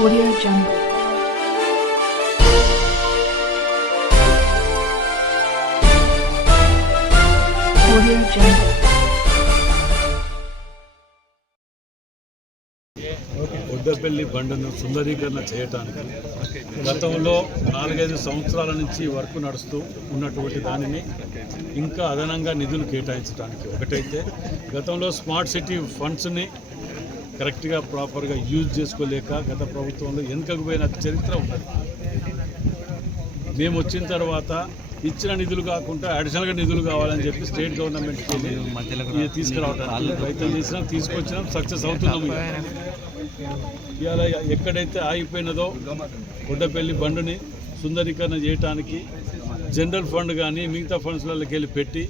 Audio Jungle. Audio Jungle. ఉద్దపల్లి బండను సుందరీకరణ చేయడానికి గతంలో 4-5 సంవత్సరాల నుంచి వర్క్ నడుస్తూ ఉన్నటువంటి దానిని ఇంకా అదనంగా నిధులు కేటాయించడానికి ఒకటైతే గతంలో స్మార్ట్ సిటీ ఫండ్స్ని కరెక్ట్గా ప్రాపర్గా యూజ్ చేసుకోలేక గత ప్రభుత్వంలో వెనుకకు చరిత్ర ఉన్నది. మేము వచ్చిన తర్వాత ఇచ్చిన నిధులు కాకుండా అడిషనల్గా నిధులు కావాలని చెప్పి స్టేట్ గవర్నమెంట్కి తీసుకురావడానికి ప్రయత్నం చేసినాం, తీసుకొచ్చినాం, సక్సెస్ అవుతున్నాం. ఇవాళ ఎక్కడైతే ఆగిపోయినదో ఉద్దపల్లి బండుని సుందరీకరణ చేయడానికి జనరల్ ఫండ్ కానీ మిగతా ఫండ్స్లకి వెళ్ళి పెట్టి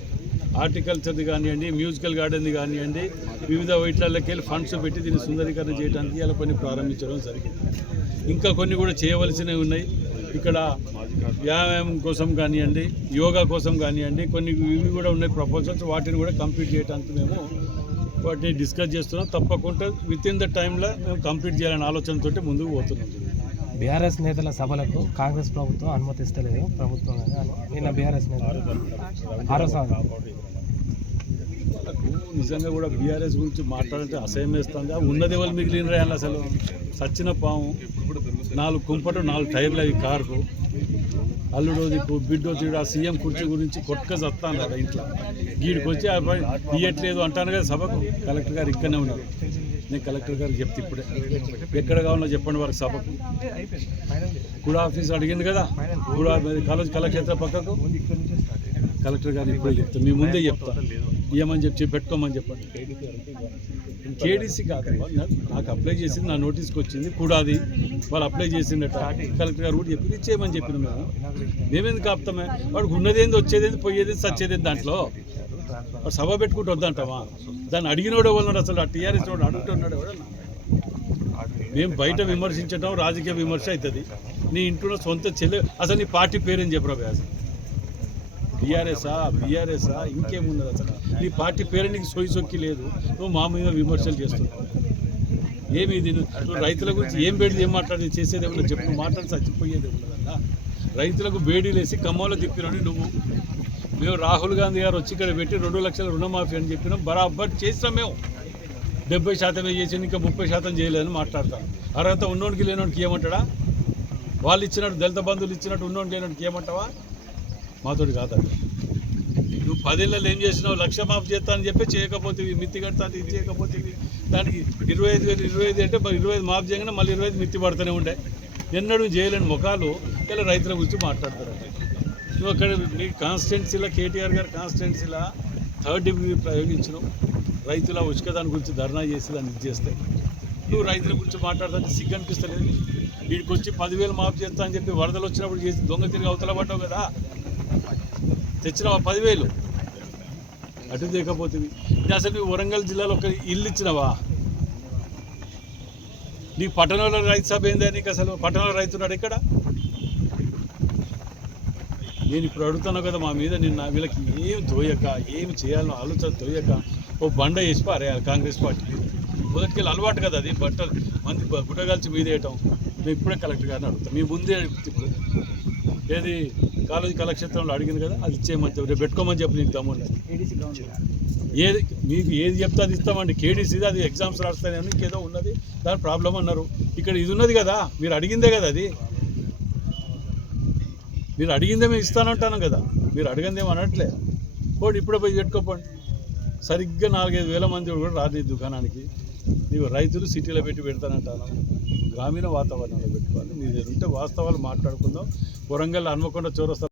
హార్టికల్చర్ది కానివ్వండి, మ్యూజికల్ గార్డెన్ది కానివ్వండి, వివిధ వీటిలకి వెళ్ళి ఫండ్స్ పెట్టి దీన్ని సుందరీకరణ చేయడానికి ఇలా కొన్ని ప్రారంభించడం జరిగింది. ఇంకా కొన్ని కూడా చేయవలసినవి ఉన్నాయి. ఇక్కడ వ్యాయామం కోసం కానివ్వండి, యోగా కోసం కానివ్వండి, కొన్ని ఇవి కూడా ఉన్నాయి ప్రపోజల్స్. వాటిని కూడా కంప్లీట్ చేయడానికి మేము వాటిని డిస్కస్ చేస్తున్నాం. తప్పకుండా వితిన్ ద టైంలో మేము కంప్లీట్ చేయాలనే ఆలోచనతో ముందుకు పోతున్నాం. బీఆర్ఎస్ నేతల సభలకు కాంగ్రెస్ ప్రభుత్వం అనుమతిస్తలేదు. ప్రభుత్వం నిన్న బీఆర్ఎస్ నేతలు నిజంగా కూడా బీఆర్ఎస్ గురించి మాట్లాడంటే అసహ్యం వేస్తుంది. ఉన్నది ఎవరు మిగిలిన రాయాలి అసలు? సచ్చిన పాము 4 కుంపటు 4 టైర్లు అవి కారుకు అల్లుడో దిక్కు బిడ్డో తీడు. ఆ సీఎం కుర్చీ గురించి కొట్టుక చస్తాను కదా ఇంట్లో. గీడికి వచ్చి ఇయ్యట్లేదు అంటాను కదా సభకు. కలెక్టర్ గారు ఇక్కడనే ఉన్నారు. నేను కలెక్టర్ గారికి చెప్తే ఇప్పుడే ఎక్కడ కావాలో చెప్పండి వారికి సభకు. కూడా ఆఫీస్ అడిగింది కదా, కూడా కాలేజ్ కళాక్షేత్ర పక్కకు. కలెక్టర్ గారిని ఇప్పుడే చెప్తాను, మీ ముందే చెప్తా. ఏమని చెప్పి పెట్టుకోమని చెప్పండి. కేడీసీ కాదు, నాకు అప్లై చేసింది, నా నోటీస్కి వచ్చింది కూడా. అది వాళ్ళు అప్లై చేసిందట. కలెక్టర్ గారు కూడా చెప్పి ఇచ్చేయమని చెప్పిన మేమెందుకు ఆపుతామే? వాడికి ఉన్నదేంది, వచ్చేదేంది, పోయేది, సచ్చేదేంది. దాంట్లో వాడు సభ పెట్టుకుంటూ వద్దంటావా? దాన్ని అడిగినోడు ఎవరు అసలు? ఆ టీఆర్ఎస్ వాడు అడుగుతున్నాడు ఎవడన్నా? మేము బయట విమర్శించడం రాజకీయ విమర్శ అవుతుంది. నీ ఇంట్లో సొంత చెల్లె అసలు నీ పార్టీ పేరేం చెప్పరా? బీఆర్ఎస్ఆ ఇంకేమున్నది అసలు? నీ పార్టీ పేరు నీకు సొక్కి లేదు. నువ్వు మా మీద విమర్శలు చేస్తున్నావు. ఏమి ఇది? నువ్వు రైతుల గురించి ఏం బేడీ ఏం మాట్లాడి చేసేది ఏమన్నా చెప్పు. మాట్లాడి చచ్చిపోయేది ఉన్నదన్నా. రైతులకు బేడీలు వేసి ఖమ్మంలో తిప్పినాడు నువ్వు. మేము రాహుల్ గాంధీ గారు వచ్చి ఇక్కడ పెట్టి 2 లక్షల రుణమాఫీ అని చెప్పినాం. బరాబర్ చేసినాం. మేము 70% చేసి ఇంకా 30% చేయలేదని మాట్లాడతాం. అర్హత ఉన్నోడికి లేనోడికి ఏమంటాడా? వాళ్ళు ఇచ్చినట్టు దళిత బంధువులు ఇచ్చినట్టు ఉన్నోడికి లేనోడికి ఏమంటావా? మాతోటి కాదు. నువ్వు 10 ఏళ్ళలో ఏం చేసినావు? 1 లక్ష మాఫీ చేస్తా అని చెప్పి చేయకపోతే మిత్తి కడతా ఇది చేయకపోతే దానికి 25,000 అంటే 25 మాఫీ చేయగానే మళ్ళీ 25 మిత్తి పడుతూనే ఉండే. ఎన్నడూ చేయలేని ముఖాలు ఇలా రైతుల గురించి మాట్లాడతారు. నువ్వు అక్కడ నీ కాన్స్టిట్యున్సీలో కేటీఆర్ గారు కాన్స్టిట్యున్సీలో 3rd డిగ్రీ ప్రయోగించినావు. రైతుల ఉచిత దాని గురించి ధర్నా చేసి దాన్ని ఇది చేస్తే నువ్వు రైతుల గురించి మాట్లాడతానికి సిగ్గు అనిపిస్తలేదు? వీడికి వచ్చి 10,000 మాఫీ చేస్తా అని చెప్పి వరదలు వచ్చినప్పుడు చేసి దొంగ తిరిగి అవతల పడ్డావు కదా. తెచ్చినావా 10,000? అటు తీయకపోతుంది. అసలు నువ్వు వరంగల్ జిల్లాలో ఒక ఇల్లు ఇచ్చినావా? నీ పట్టణంలో రైతు సభ ఏందా? నీకు అసలు పట్టణంలో రైతున్నాడు ఇక్కడ? నేను ఇప్పుడు అడుగుతాను కదా మా మీద. నిన్న వీళ్ళకి ఏమి తోయక, ఏమి చేయాలనో ఆలోచన తోయక ఓ బండ వేసి పారేయాలి కాంగ్రెస్ పార్టీ. మొదటికెళ్ళి అలవాటు కదా అది. బట్టలు మంది గుడ్డగాల్చి మీద వేయటం. మేము ఇప్పుడే కలెక్టర్ గారిని అడుగుతాం. మీ ముందే ఇప్పుడు ఏది కాలేజీ కళాక్షేత్రంలో అడిగింది కదా, అది ఇచ్చేయమని చెప్పి రేపు పెట్టుకోమని చెప్పి నీకు తమ్ముడు. ఏది మీకు ఏది చెప్తే అది ఇస్తామండి. కేడీసీది అది ఎగ్జామ్స్ రాస్తానని ఇంకేదో ఉన్నది, దాని ప్రాబ్లం అన్నారు. ఇక్కడ ఇది ఉన్నది కదా, మీరు అడిగిందే కదా. అది మీరు అడిగిందే మేము ఇస్తానంటాను కదా. మీరు అడిగిందేమో అనట్లే. పోటీ ఇప్పుడే పోయి పెట్టుకోపోండి. సరిగ్గా 4-5 వేల మంది కూడా రాదు దుకాణానికి. నీవు రైతులు సిటీలో పెట్టి పెడతానంటాను. గ్రామీణ వాతావరణంలో పెట్టుకోవాలి. మీరు ఉంటే వాస్తవాలు మాట్లాడుకుందాం. వరంగల్ హన్మకొండ చౌరస్తా